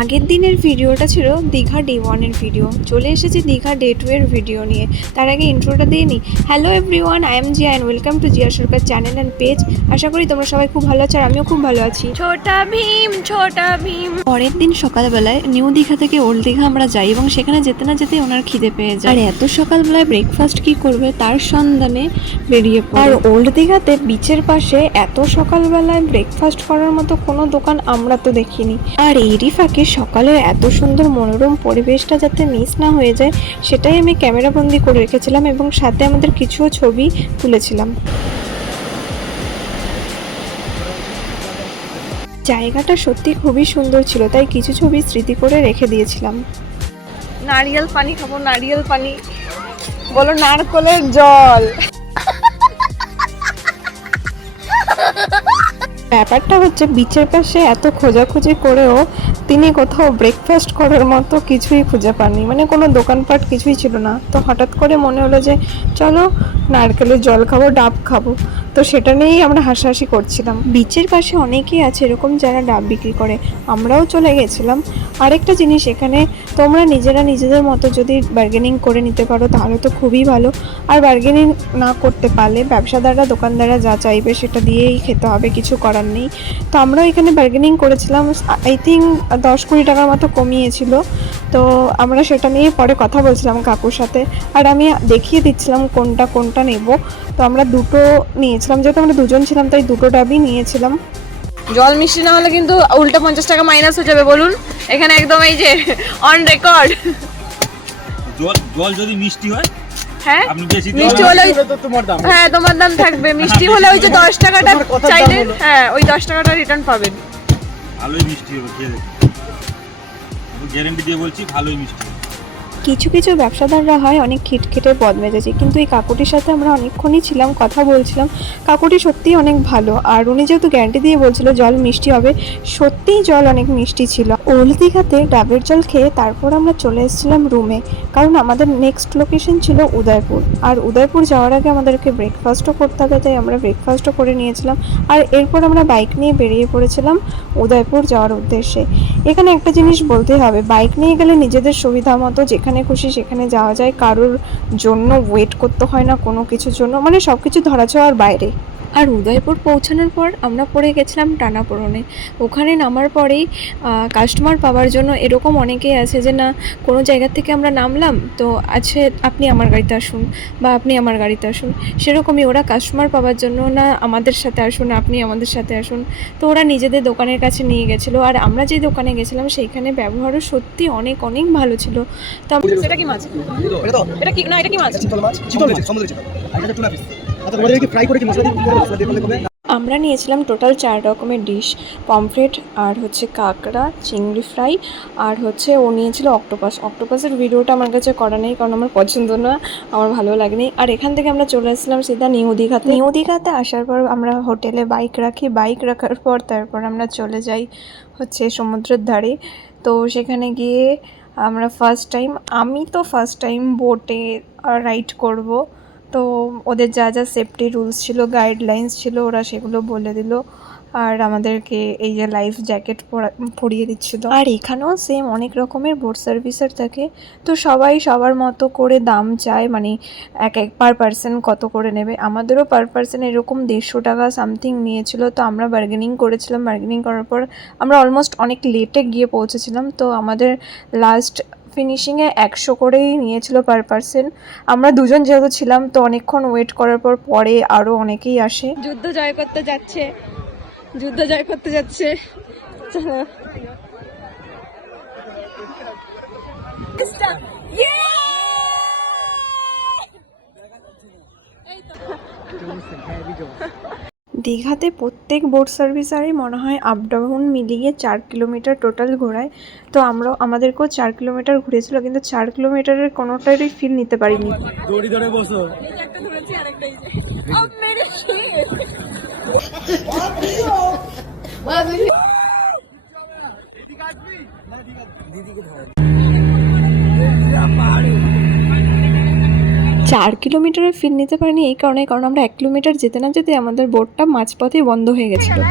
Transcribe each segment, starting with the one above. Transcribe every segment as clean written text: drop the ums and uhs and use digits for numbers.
আগের দিনের ভিডিওটা ছিল দীঘা ডে 1 এর ভিডিও। চলে এসেছি দীঘা ডে 2 এর ভিডিও নিয়ে। তার আগে ইন্ট্রোটা দিয়ে নিই। Hello everyone, I am Zia and welcome to Zia Sarkar channel and page. আশা করি তোমরা সবাই খুব ভালো আছো আর আমিও খুব ভালো আছি। ছোটা ভীম ছোটা ভীম। পরের দিন সকালবেলায় নিউ দীঘা থেকে ওল্ড দীঘা আমরা যাই এবং সেখানে যেতে না যেতেই ওনার খিদে পেয়ে যায়। আর এত সকালবেলায় ব্রেকফাস্ট কি করবে তার সন্ধানে বেরিয়ে পড়ে। আর ওল্ড দীঘাতে বিচের পাশে এত সকালবেলায় ব্রেকফাস্ট করার মতো কোনো দোকান আমরা তো দেখিনি। আর এরই ফাঁকে সকালের এত সুন্দর মনোরম পরিবেশটা যাতে মিস না হয়ে যায় সেটাই আমি ক্যামেরাবন্দি করে রেখেছিলাম এবং সাথে আমাদের কিছু ছবি তুলেছিলাম। জায়গাটা সত্যি খুবই সুন্দর ছিল, তাই কিছু ছবি স্মৃতি করে রেখে দিয়েছিলাম। নারিয়েল পানি খাবো, নারিয়েল পানি বলো, নারকলের জল। ব্যাপারটা হচ্ছে বিচের পাশে এত খোঁজাখুঁজি করেও তিনি কোথাও ব্রেকফাস্ট করার মতো কিছুই খুঁজে পাননি, মানে কোনো দোকানপাট কিছুই ছিল না। তো হঠাৎ করে মনে হলো যে চলো নারকেলের জল খাবো, ডাব খাবো। তো সেটা নিয়েই আমরা হাসাহাসি করছিলাম। বিচের পাশে অনেকেই আছে এরকম যারা ডাব বিক্রি করে, আমরাও চলে গেছিলাম। আরেকটা জিনিস, এখানে তোমরা নিজেরা নিজেদের মতো যদি বার্গেনিং করে নিতে পারো তাহলে তো খুবই ভালো। আর বার্গেনিং না করতে পারলে ব্যবসাদাররা দোকানদাররা যা চাইবে সেটা দিয়েই খেতে হবে, কিছু করার নেই। তো আমরাও এখানে বার্গেনিং করেছিলাম, আই থিঙ্ক 10-20 টাকার মতো কমিয়েছিল। তো আমরা সেটা নিয়ে পরে কথা বলছিলাম কাকুর সাথে, আর আমি দেখিয়ে দিচ্ছিলাম কোনটা কোনটা নেব। তো আমরা দুটো নিয়েছিলাম, যেহেতু আমরা দুজন ছিলাম তাই দুটো ডাবই নিয়েছিলাম। জল মিষ্টি না হলে কিন্তু উল্টো 50 টাকা মাইনাস হয়ে যাবে, বলুন এখানে একদম এই যে অন রেকর্ড। জল যদি মিষ্টি হয়, হ্যাঁ মিষ্টি হলে হ্যাঁ তোমার দাম থাকবে, মিষ্টি হলে ওই যে 10 টাকাটা চাইলে হ্যাঁ ওই 10 টাকাটা রিটার্ন পাবেন। ভালোই মিষ্টি হবে, খেয়ে দেখো, গ্যারান্টি দিয়ে বলছি ভালোই মিষ্টি। কিছু কিছু ব্যবসাদাররা হয় অনেক খিটখিটে বদমেজাজি, কিন্তু এই কাকুটির সাথে আমরা অনেকক্ষণই ছিলাম, কথা বলছিলাম। কাকুটি সত্যিই অনেক ভালো, আর উনি যেহেতু গ্যারান্টি দিয়ে বলছিল জল মিষ্টি হবে, সত্যিই জল অনেক মিষ্টি ছিল। ওল্ড দীঘাতে ডাবের জল খেয়ে তারপর আমরা চলে এসেছিলাম রুমে, কারণ আমাদের নেক্সট লোকেশন ছিল উদয়পুর। আর উদয়পুর যাওয়ার আগে আমাদেরকে ব্রেকফাস্টও করতে হবে, তাই আমরা ব্রেকফাস্টও করে নিয়েছিলাম। আর এরপর আমরা বাইক নিয়ে বেরিয়ে পড়েছিলাম উদয়পুর যাওয়ার উদ্দেশ্যে। এখানে একটা জিনিস বলতে হবে, বাইক নিয়ে গেলে নিজেদের সুবিধা মতো যেখানে খুশি সেখানে যাওয়া যায়, কারোর জন্য ওয়েট করতে হয় না কোনো কিছুর জন্য, মানে সব কিছু ধরাছোঁয়ার বাইরে। আর উদয়পুর পৌঁছানোর পর আমরা পড়ে গেছিলাম টানাপোড়েনে। ওখানে নামার পরেই কাস্টমার পাওয়ার জন্য এরকম অনেকেই আছে যে না কোনো জায়গা থেকে আমরা নামলাম তো আছে আপনি আমার গাড়িতে আসুন বা আপনি আমার গাড়িতে আসুন, সেরকমই ওরা কাস্টমার পাওয়ার জন্য না আমাদের সাথে আসুন, আপনি আমাদের সাথে আসুন। তো ওরা নিজেদের দোকানের কাছে নিয়ে গেছিলো, আর আমরা যে দোকানে গেছিলাম সেইখানে ব্যবহারও সত্যি অনেক অনেক ভালো ছিল। তো সেটা কি মাছ? এটা কি না, এটা কি মাছ? আমরা নিয়েছিলাম টোটাল 4 রকমের ডিশ, পমফ্রেট আর হচ্ছে কাঁকড়া, চিংড়ি ফ্রাই, আর হচ্ছে ও নিয়েছিল অক্টোপাস। অক্টোপাসের ভিডিওটা আমার কাছে করা নেই কারণ আমার পছন্দ না, আমার ভালো লাগেনি। আর এখান থেকে আমরা চলে আসলাম সিধা নিউ দীঘাতে। নিউ দীঘাতে আসার পর আমরা হোটেলে বাইক রাখি, বাইক রাখার পর তারপর আমরা চলে যাই হচ্ছে সমুদ্রের ধারে। তো সেখানে গিয়ে আমরা আমি তো ফার্স্ট টাইম বোটে রাইড করব। তো ওদের যা যা সেফটি রুলস ছিল, গাইডলাইন্স ছিল, ওরা সেগুলো বলে দিল। আর আমাদেরকে এই যে লাইফ জ্যাকেট পরিয়ে দিচ্ছিল। আর এখানেও সেম অনেক রকমের বোট সার্ভিসার থাকে। তো সবাই সবার মতো করে দাম চায়, মানে এক পার পার্সন কত করে নেবে। আমাদেরও পার পার্সন এরকম 150 টাকা সামথিং নিয়েছিল। তো আমরা বার্গেনিং করেছিলাম, বার্গেনিং করার পর আমরা অলমোস্ট অনেক লেটে গিয়ে পৌঁছেছিলাম। তো আমাদের লাস্ট ফিনিশিংয়ে 100 করেই নিয়েছিল পার পার্সন। আমরা দুজন যেহেতু ছিলাম তো অনেকক্ষণ ওয়েট করার পর পরে আরও অনেকেই আসে। যুদ্ধ জয় করতে যাচ্ছে, যুদ্ধ জয় করতে যাচ্ছে। দীঘাতে প্রত্যেক বোট সার্ভিসারই মনে হয় আপ ডাউন মিলিয়ে 4 কিলোমিটার টোটাল ঘোরায়। তো আমাদেরকেও 4 কিলোমিটার ঘুরেছিল, কিন্তু 4 কিলোমিটারের কোনোটারই ফিল নিতে পারিনি। দড়ি ধরে বসো। চার কিলোমিটারের ফিল নিতে পারিনি এই কারণে, কারণ আমরা 1 কিলোমিটার যেতে না যেতে আমাদের বোটটা মাঝপথেই বন্ধ হয়ে গেছিলো।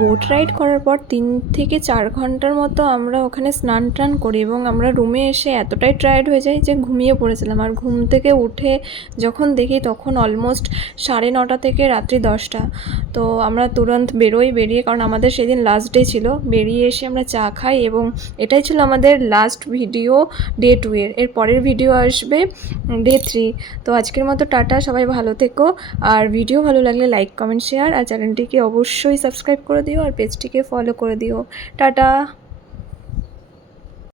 বোট রাইড করার পর 3 থেকে 4 ঘন্টার মতো আমরা ওখানে স্নান টান করি এবং আমরা রুমে এসে এতটাই টায়ার্ড হয়ে যাই যে ঘুমিয়ে পড়েছিলাম। আর ঘুম থেকে উঠে যখন দেখি তখন অলমোস্ট 9:30 থেকে রাত্রি 10টা। তো আমরা তুরন্ত বেরিয়ে, কারণ আমাদের সেদিন লাস্ট ডে ছিল। বেরিয়ে এসে আমরা চা খাই এবং এটাই ছিল আমাদের লাস্ট ভিডিও ডে 2 এর পরের ভিডিও আসবে ডে 3। তো আজকের মতো টাটা, সবাই ভালো থেকো। আর ভিডিও ভালো লাগলে লাইক কমেন্ট শেয়ার, আর চ্যানেলটিকে অবশ্যই সাবস্ক্রাইব করে দিও আর পেজটিকে ফলো করে দিও। টাটা।